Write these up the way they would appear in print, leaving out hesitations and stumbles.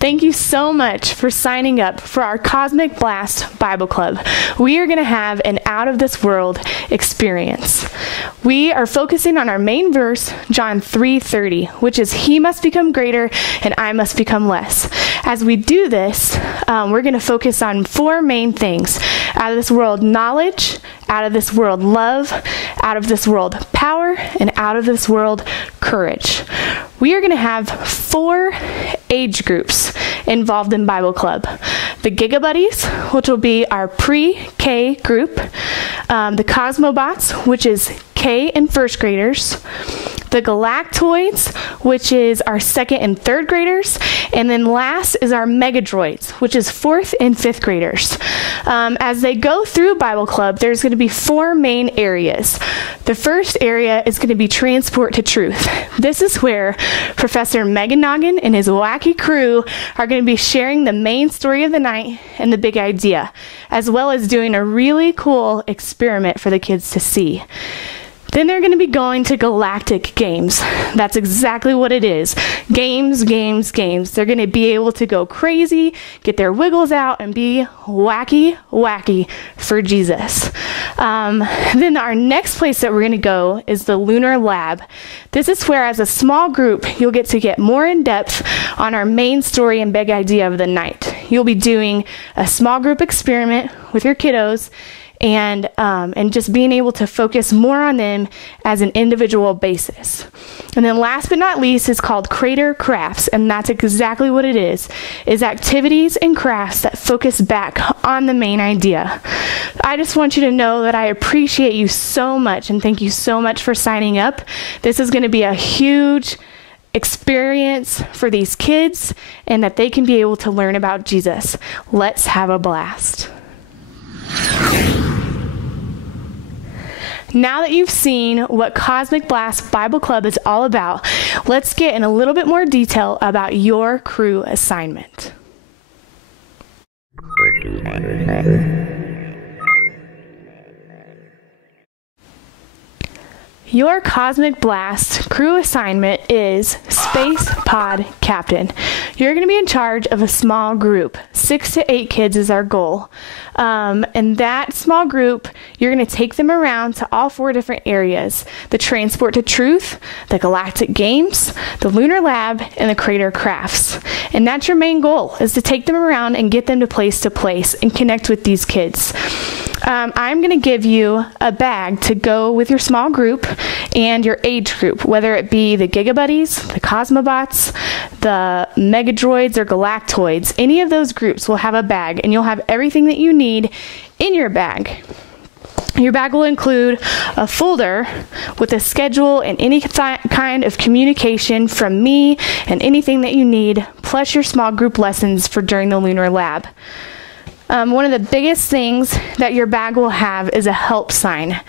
Thank you so much for signing up for our Cosmic Blast Bible Club. We are going to have an out-of-this-world experience. We are focusing on our main verse, John 3:30, which is, "He must become greater and I must become less." As we do this, we're going to focus on four main things: out of this world knowledge, out of this world love, out of this world power, and out of this world courage. We are going to have 4 age groups involved in Bible Club. The Giga Buddies, which will be our pre-K group. The Cosmobots, which is K and first graders. The Galactoids, which is our second and third graders. And then last is our Megadroids, which is fourth and fifth graders. As they go through Bible Club, there's going to be 4 main areas. The first area is going to be Transport to Truth. This is where Professor Megan Noggin and his wacky crew are going to be sharing the main story of the night and the big idea, as well as doing a really cool experiment for the kids to see. Then they're going to be going to Galactic Games. That's exactly what it is. Games, games, games. They're going to be able to go crazy, get their wiggles out, and be wacky, wacky for Jesus. Then our next place that we're going to go is the Lunar Lab. This is where, as a small group, you'll get to get more in depth on our main story and big idea of the night. You'll be doing a small group experiment with your kiddos, and just being able to focus more on them as an individual basis. And then last but not least is called Crater Crafts, and that's exactly what it is activities and crafts that focus back on the main idea. I just want you to know that I appreciate you so much, and thank you so much for signing up. This is going to be a huge experience for these kids, and that they can be able to learn about Jesus. Let's have a blast. Now that you've seen what Cosmic Blast Bible Club is all about, let's get in a little bit more detail about your crew assignment. Your Cosmic Blast crew assignment is Space Pod Captain. You're going to be in charge of a small group. 6 to 8 kids is our goal. And that small group, you're going to take them around to all 4 different areas: the Transport to Truth, the Galactic Games, the Lunar Lab, and the Crater Crafts. And that's your main goal, is to take them around and get them to place and connect with these kids. I'm going to give you a bag to go with your small group and your age group, whether it be the Giga Buddies, the Cosmobots, the Megadroids, or Galactoids. Any of those groups will have a bag, and you'll have everything that you need in your bag. Your bag will include a folder with a schedule and any kind of communication from me and anything that you need, plus your small group lessons for during the Lunar Lab. One of the biggest things that your bag will have is a help sign.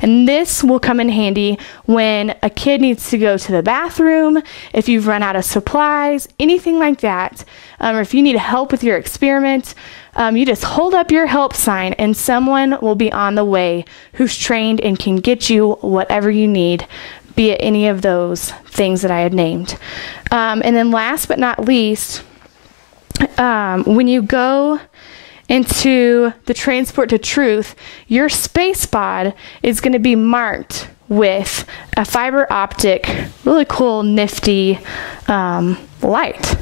And this will come in handy when a kid needs to go to the bathroom, if you've run out of supplies, anything like that. Or if you need help with your experiment, you just hold up your help sign and someone will be on the way who's trained and can get you whatever you need, be it any of those things that I had named. And then last but not least, when you go into the Transport to Truth, your space pod is going to be marked with a fiber optic, really cool, nifty light.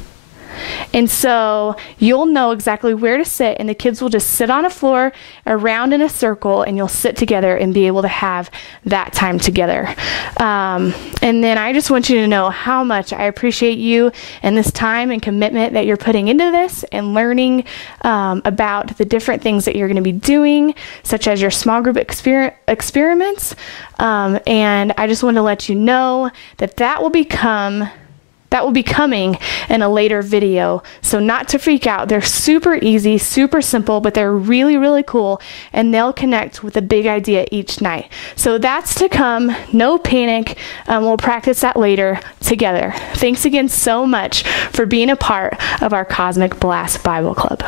And so you'll know exactly where to sit, and the kids will just sit on a floor around in a circle, and you'll sit together and be able to have that time together. And then I just want you to know how much I appreciate you and this time and commitment that you're putting into this and learning about the different things that you're going to be doing, such as your small group experiments. And I just want to let you know that that will be coming in a later video. So not to freak out. They're super easy, super simple, but they're really, really cool, and they'll connect with a big idea each night. So that's to come. No panic. We'll practice that later together. Thanks again so much for being a part of our Cosmic Blast Bible Club.